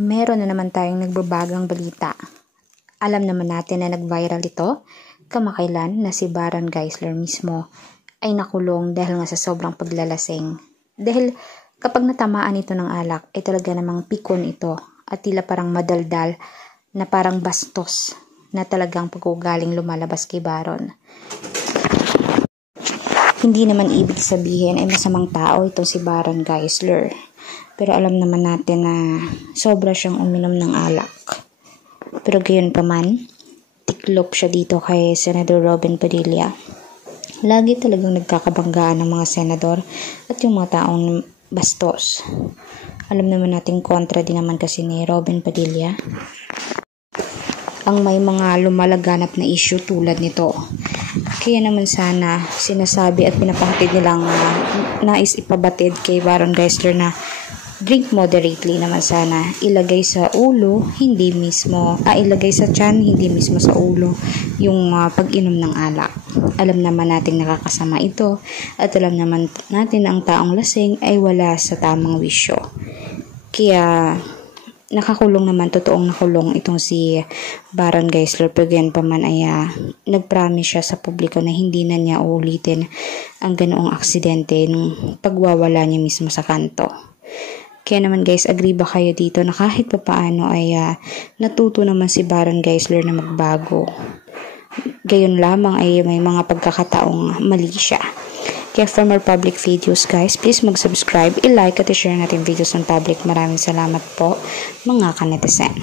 Meron na naman tayong nagbabagang balita. Alam naman natin na nag-viral ito kamakailan na si Baron Geisler mismo ay nakulong dahil nga sa sobrang paglalasing. Dahil kapag natamaan ito ng alak ay talaga namang pikon ito at tila parang madaldal na parang bastos na talagang pag-ugaling lumalabas kay Baron. Hindi naman ibig sabihin ay masamang tao itong si Baron Geisler. Pero alam naman natin na sobra siyang uminom ng alak. Pero gayon pa man, tiklop siya dito kay Senador Robin Padilla. Lagi talagang nagkakabanggaan ng mga senador at yung mga taong bastos. Alam naman natin kontra din naman kasi ni Robin Padilla ang may mga lumalaganap na issue tulad nito. Kaya naman sana sinasabi at pinapahatid nilang nais ipabatid kay Baron Geisler na drink moderately naman sana. Ilagay sa ulo, hindi mismo, ilagay sa tiyan, hindi mismo sa ulo yung pag-inom ng alak. Alam naman natin nakakasama ito at alam naman natin na ang taong lasing ay wala sa tamang wisyo. Kaya nakakulong naman, totoong nakulong itong si Baron Geisler. Pero ganyan pa man ay nag-promise siya sa publiko na hindi na niya uulitin ang ganoong aksidente nung pagwawala niya mismo sa kanto. Kaya naman guys, agree ba kayo dito na kahit pa paano ay natuto naman si Baron Geisler na magbago? Gayon lamang ay may mga pagkakataong mali siya. Kaya for more public videos guys, please mag-subscribe, i-like at i-share natin videos ng public. Maraming salamat po mga kanetizen.